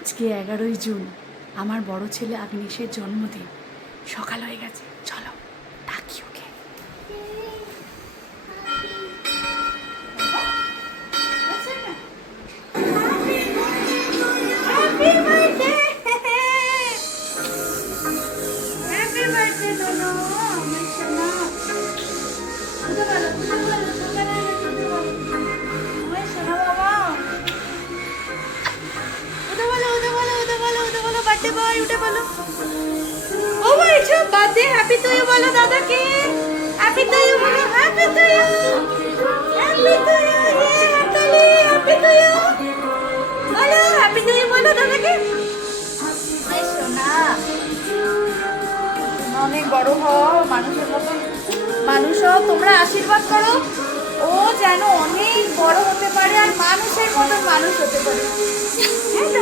আজকে 11ই জুন আমার বড় ছেলে আগ্নেশের জন্মদিন। সকাল হয়ে গেছে, চলো ডাকি ওকে। হ্যাপি টু ইউ বলো দাদাকে, হ্যাপি টু ইউ বলো, happy to you, happy to you, happy to you বলো, হ্যাপি টু ইউ বলো দাদাকে। সোনা অনেক বড় হও, মানুষের মতন মানুষ হও, তোমরা আশীর্বাদ করো ও যেন অনেক বড় হতে পারে আর মানুষের মতন মানুষ হতে পারে। হ্যাঁ তো